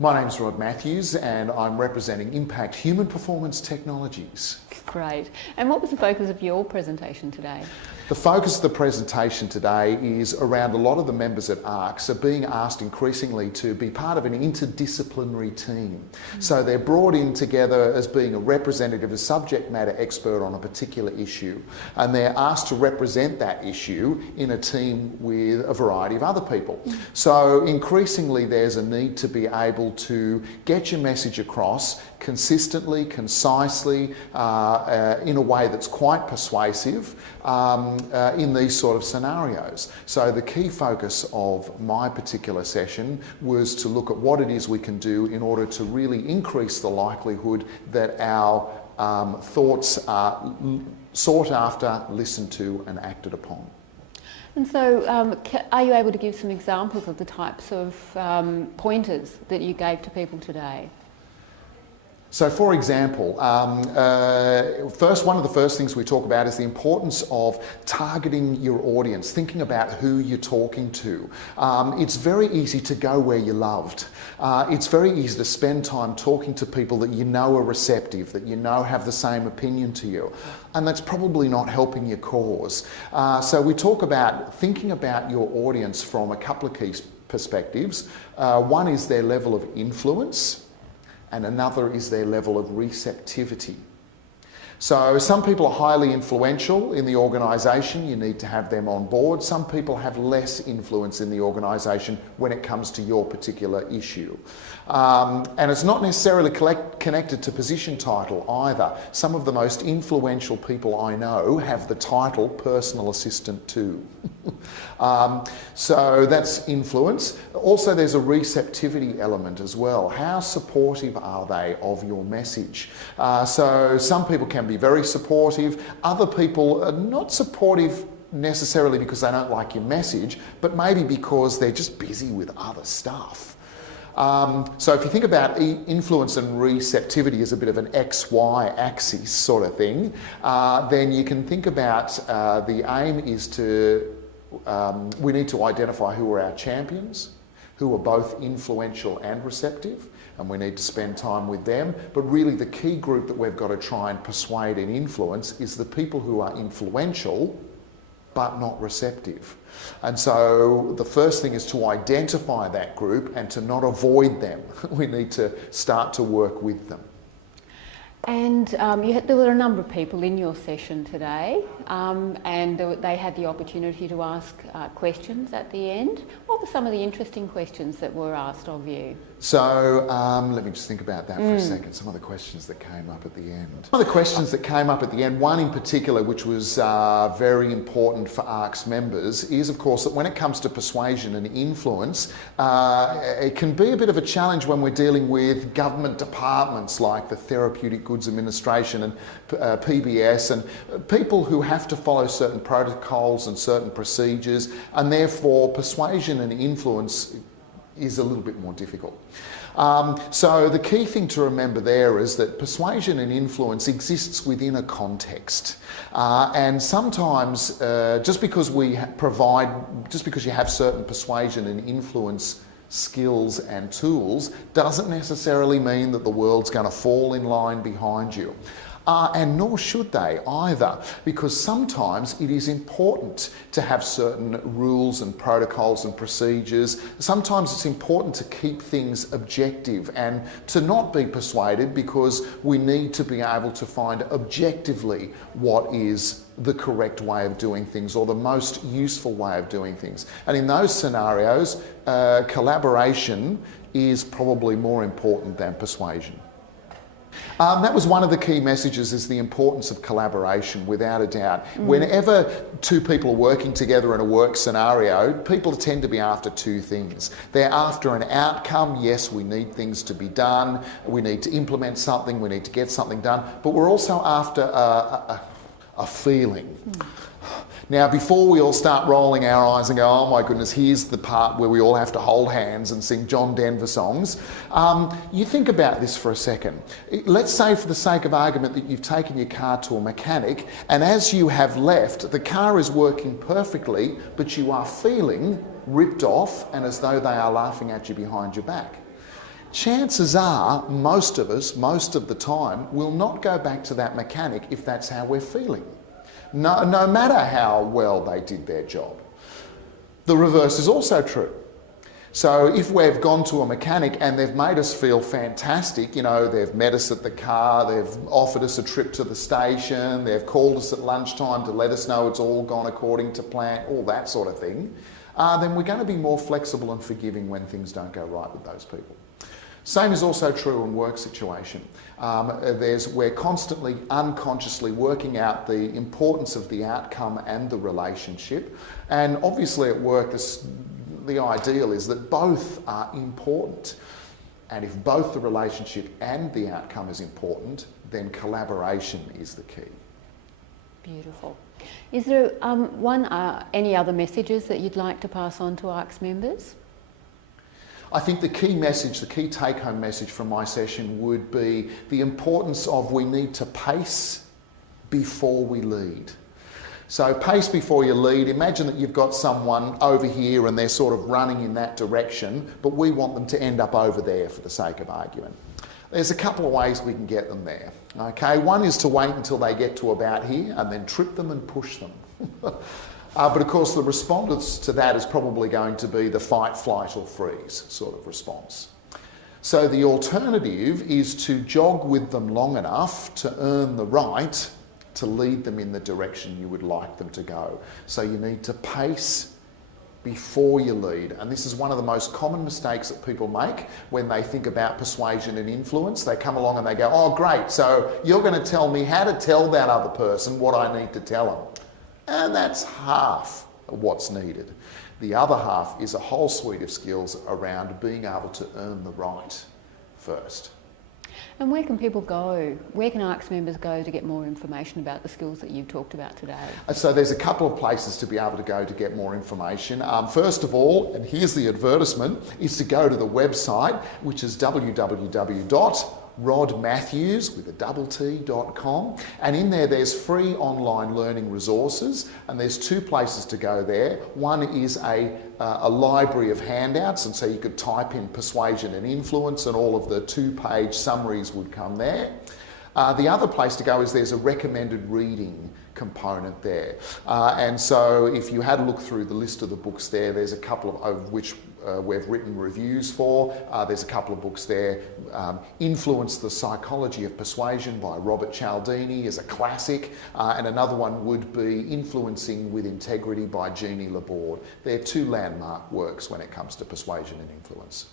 My name's Rod Matthews and I'm representing Impact Human Performance Technologies. Great. And what was the focus of your presentation today? The focus of the presentation today is around a lot of the members at ARCS are being asked increasingly to be part of an interdisciplinary team. So they're brought in together as being a representative, a subject matter expert on a particular issue, and they're asked to represent that issue in a team with a variety of other people. So increasingly there's a need to be able to get your message across consistently, concisely, in a way that's quite persuasive in these sort of scenarios. So the key focus of my particular session was to look at what it is we can do in order to really increase the likelihood that our thoughts are sought after, listened to and acted upon. And so are you able to give some examples of the types of pointers that you gave to people today? So for example, one of the first things we talk about is the importance of targeting your audience, thinking about who you're talking to. It's very easy to go where you're loved. It's very easy to spend time talking to people that you know are receptive, that you know have the same opinion to you. And that's probably not helping your cause. So we talk about thinking about your audience from a couple of key perspectives. One is their level of influence, and another is their level of receptivity. So some people are highly influential in the organisation, you need to have them on board. Some people have less influence in the organisation when it comes to your particular issue. And it's not necessarily connected to position title either. Some of the most influential people I know have the title personal assistant too. So that's influence. Also there's a receptivity element as well. How supportive are they of your message? So some people can be very supportive, other people are not supportive necessarily because they don't like your message, but maybe because they're just busy with other stuff. So if you think about influence and receptivity as a bit of an XY axis sort of thing, then you can think about the aim is to, we need to identify who are our champions, who are both influential and receptive, and we need to spend time with them. But really the key group that we've got to try and persuade and influence is the people who are influential but not receptive. And so the first thing is to identify that group and to not avoid them. We need to start to work with them. And there were a number of people in your session today, and they had the opportunity to ask questions at the end. What were some of the interesting questions that were asked of you? So let me just think about that for a second, some of the questions that came up at the end. Some of the questions that came up at the end, one in particular which was very important for ARCS members is of course that when it comes to persuasion and influence, it can be a bit of a challenge when we're dealing with government departments like the Therapeutic Goods Administration and PBS, and people who have to follow certain protocols and certain procedures, and therefore persuasion and influence is a little bit more difficult. So the key thing to remember there is that persuasion and influence exists within a context. And sometimes just because you have certain persuasion and influence skills and tools doesn't necessarily mean that the world's going to fall in line behind you. And nor should they either, because sometimes it is important to have certain rules and protocols and procedures. Sometimes it's important to keep things objective and to not be persuaded, because we need to be able to find objectively what is the correct way of doing things or the most useful way of doing things. And in those scenarios, collaboration is probably more important than persuasion. That was one of the key messages, is the importance of collaboration, without a doubt. Whenever two people are working together in a work scenario, people tend to be after two things. They're after an outcome. Yes, we need things to be done, we need to implement something, we need to get something done, but we're also after a feeling. Now, before we all start rolling our eyes and go, oh my goodness, here's the part where we all have to hold hands and sing John Denver songs, you think about this for a second. Let's say, for the sake of argument, that you've taken your car to a mechanic, and as you have left, the car is working perfectly, but you are feeling ripped off and as though they are laughing at you behind your back. chances are most of us, most of the time, will not go back to that mechanic if that's how we're feeling, no matter how well they did their job. The reverse is also true. So if we've gone to a mechanic and they've made us feel fantastic, you know, they've met us at the car, they've offered us a trip to the station, they've called us at lunchtime to let us know it's all gone according to plan, all that sort of thing, then we're going to be more flexible and forgiving when things don't go right with those people. Same is also true in work situation. We're constantly unconsciously working out the importance of the outcome and the relationship. And obviously at work, the ideal is that both are important. And if both the relationship and the outcome is important, then collaboration is the key. Beautiful. Is there any other messages that you'd like to pass on to ARCS members? I think the key message, the key take-home message from my session would be the importance of we need to pace before we lead. So pace before you lead. Imagine that you've got someone over here and they're sort of running in that direction, but we want them to end up over there for the sake of argument. There's a couple of ways we can get them there. Okay, one is to wait until they get to about here and then trip them and push them. But of course the response to that is probably going to be the fight, flight or freeze sort of response. So the alternative is to jog with them long enough to earn the right to lead them in the direction you would like them to go. So you need to pace before you lead. And this is one of the most common mistakes that people make when they think about persuasion and influence. They come along and they go, oh great, so you're going to tell me how to tell that other person what I need to tell them. And that's half of what's needed. The other half is a whole suite of skills around being able to earn the right first. And where can people go? Where can ARCS members go to get more information about the skills that you've talked about today? So there's a couple of places to be able to go to get more information. First of all, and here's the advertisement, is to go to the website, which is www.rodmatthews.com, and in there's free online learning resources, and there's two places to go there. One is a library of handouts, and so you could type in persuasion and influence and all of the two-page summaries would come there. The other place to go is there's a recommended reading component there. And so if you had a look through the list of the books there, there's a couple of which we've written reviews for. There's a couple of books there. Influence the Psychology of Persuasion by Robert Cialdini is a classic. And another one would be Influencing with Integrity by Jeannie Laborde. They're two landmark works when it comes to persuasion and influence.